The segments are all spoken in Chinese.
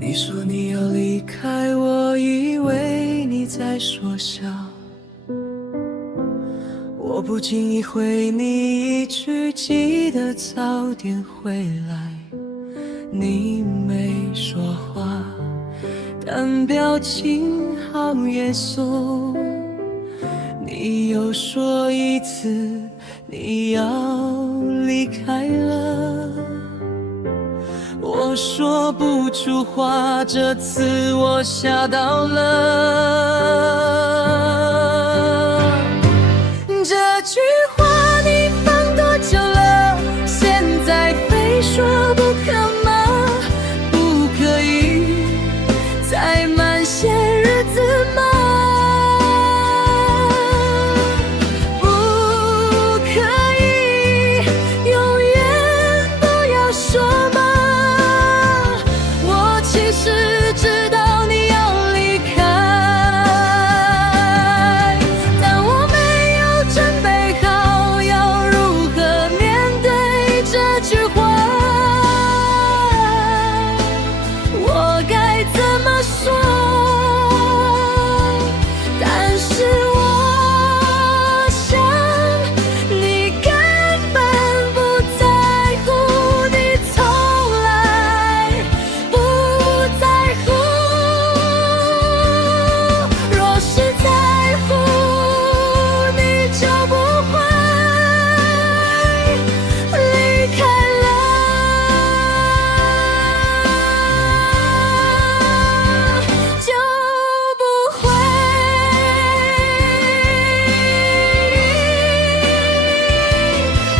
你说你要离开，我以为你在说笑，我不经意回你一句，记得早点回来。你没说话，但表情好严肃。你又说一次你要离开了，我说不出话，这次我吓到了。这句话你放多久了？现在非说不可吗？不可以再慢些日子吗？不可以永远不要说吗？我其实知道你要离开，但我没有准备好要如何面对这句话，我该怎么说？但是我想你根本不在乎，你从来不在乎。若是在乎，你就不会离开了，就不会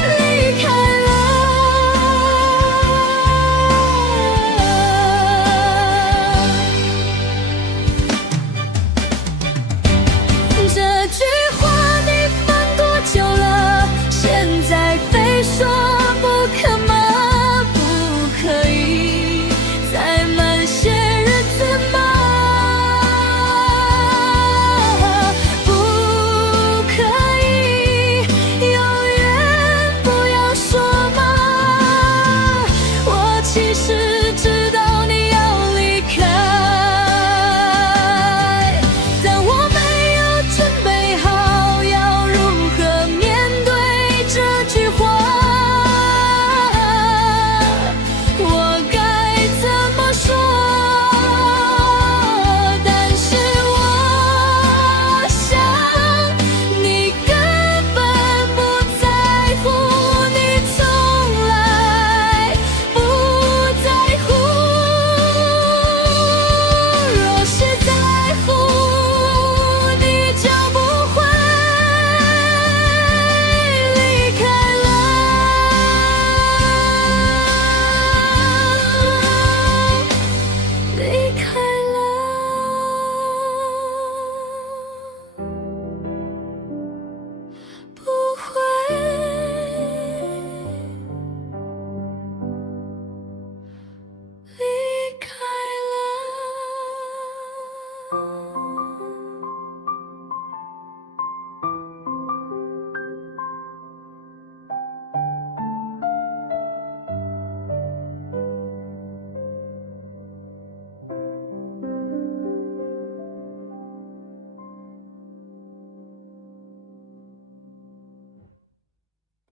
离开了。这句话你放多久了？现在非说不可吗？不可以再慢些日子吗？不可以永远不要说吗？我其实